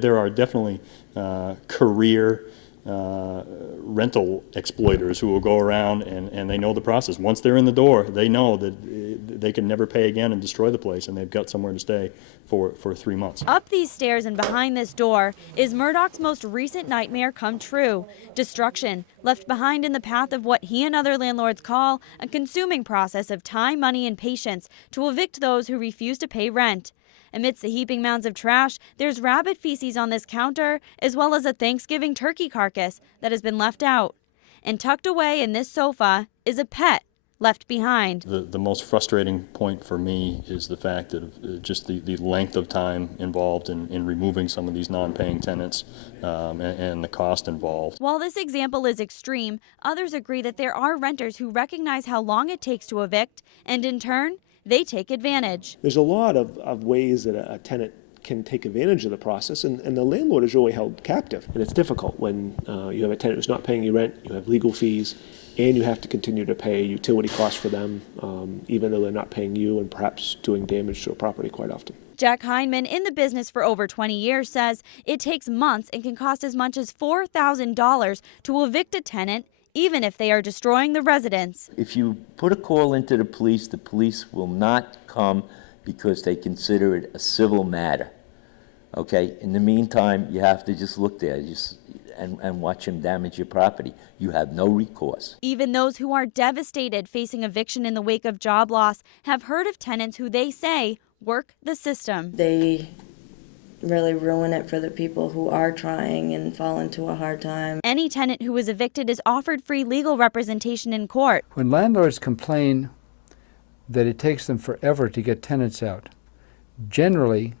There are definitely career rental exploiters who will go around and they know the process. Once they're in the door, they know that they can never pay again and destroy the place, and they've got somewhere to stay for 3 months. Up these stairs and behind this door is Murdoch's most recent nightmare come true. Destruction left behind in the path of what he and other landlords call a consuming process of time, money, and patience to evict those who refuse to pay rent. Amidst the heaping mounds of trash, there's rabbit feces on this counter, as well as a Thanksgiving turkey carcass that has been left out. And tucked away in this sofa is a pet left behind. The most frustrating point for me is the fact that just the length of time involved in removing some of these non-paying tenants and the cost involved. While this example is extreme, others agree that there are renters who recognize how long it takes to evict, and in turn, they take advantage. There's a lot of ways that a tenant can take advantage of the process, and the landlord is really held captive. And it's difficult when you have a tenant who's not paying you rent, you have legal fees, and you have to continue to pay utility costs for them, even though they're not paying you and perhaps doing damage to a property quite often. Jack Heinman, in the business for over 20 years, says it takes months and can cost as much as $4,000 to evict a tenant, even if they are destroying the residence. If you put a call into the police will not come because they consider it a civil matter. Okay? In the meantime, you have to just look there and watch them damage your property. You have no recourse. Even those who are devastated facing eviction in the wake of job loss have heard of tenants who they say work the system. They really ruin it for the people who are trying and fall into a hard time. Any tenant who is evicted is offered free legal representation in court. When landlords complain that it takes them forever to get tenants out, generally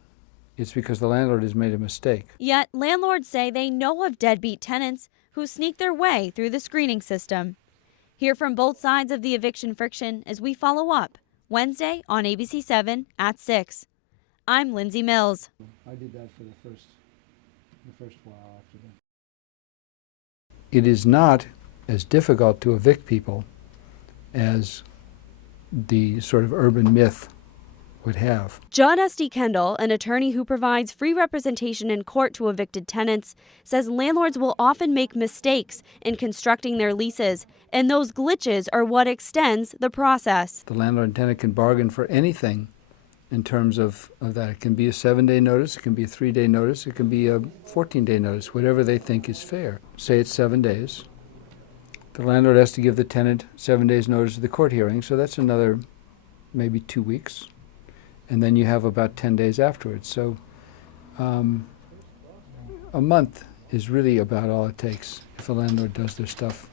it's because the landlord has made a mistake. Yet landlords say they know of deadbeat tenants who sneak their way through the screening system. Hear from both sides of the eviction friction as we follow up Wednesday on ABC 7 at 6. I'm Lindsay Mills. I did that for the first while after that. It is not as difficult to evict people as the sort of urban myth would have. John S.D. Kendall, an attorney who provides free representation in court to evicted tenants, says landlords will often make mistakes in constructing their leases, and those glitches are what extends the process. The landlord and tenant can bargain for anything in terms of that. It can be a 7-day notice, it can be a 3-day notice, it can be a 14-day notice, whatever they think is fair. Say it's 7 days. The landlord has to give the tenant 7 days notice of the court hearing, so that's another maybe 2 weeks. And then you have about 10 days afterwards. So a month is really about all it takes if the landlord does their stuff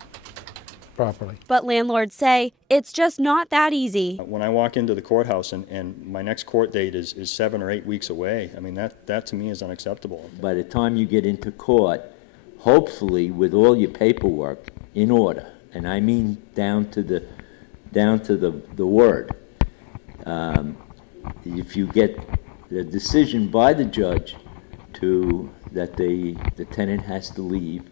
properly. But landlords say it's just not that easy. When I walk into the courthouse and my next court date is 7 or 8 weeks away, I mean, that to me is unacceptable. By the time you get into court, hopefully with all your paperwork in order, and I mean down to the word, if you get the decision by the judge that the tenant has to leave,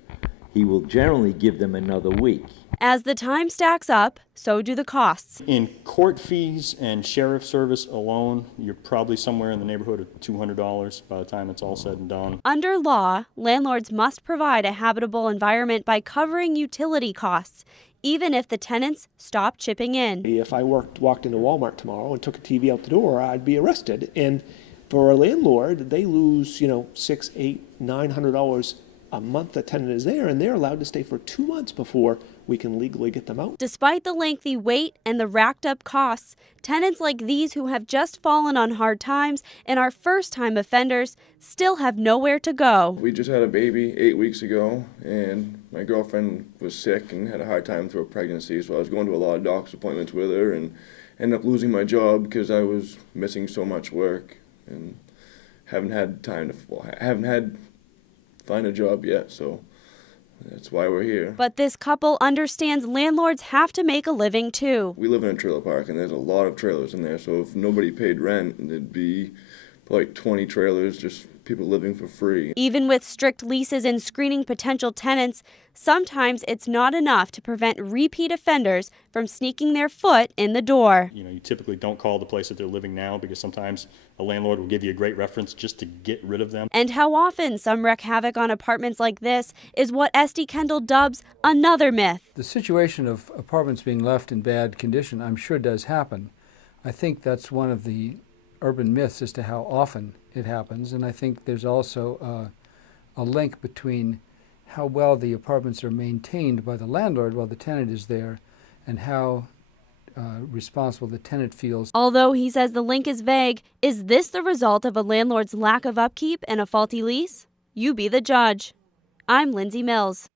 he will generally give them another week. As the time stacks up, so do the costs. In court fees and sheriff service alone, you're probably somewhere in the neighborhood of $200 by the time it's all said and done. Under law, landlords must provide a habitable environment by covering utility costs, even if the tenants stop chipping in. If I walked into Walmart tomorrow and took a TV out the door, I'd be arrested. And for a landlord, they lose, $600, $800, $900 a month the tenant is there, and they're allowed to stay for 2 months before we can legally get them out. Despite the lengthy wait and the racked up costs, tenants like these who have just fallen on hard times and are first-time offenders still have nowhere to go. We just had a baby 8 weeks ago, and my girlfriend was sick and had a hard time through a pregnancy, so I was going to a lot of doctor's appointments with her and ended up losing my job because I was missing so much work and haven't had time to find a job yet, so that's why we're here. But this couple understands landlords have to make a living too. We live in a trailer park, and there's a lot of trailers in there, so if nobody paid rent, there'd be like 20 trailers just people living for free. Even with strict leases and screening potential tenants, sometimes it's not enough to prevent repeat offenders from sneaking their foot in the door. You know, you typically don't call the place that they're living now because sometimes a landlord will give you a great reference just to get rid of them. And how often some wreak havoc on apartments like this is what SD Kendall dubs another myth. The situation of apartments being left in bad condition, I'm sure does happen. I think that's one of the urban myths as to how often it happens, and I think there's also a link between how well the apartments are maintained by the landlord while the tenant is there and how responsible the tenant feels. Although he says the link is vague, is this the result of a landlord's lack of upkeep and a faulty lease? You be the judge. I'm Lindsay Mills.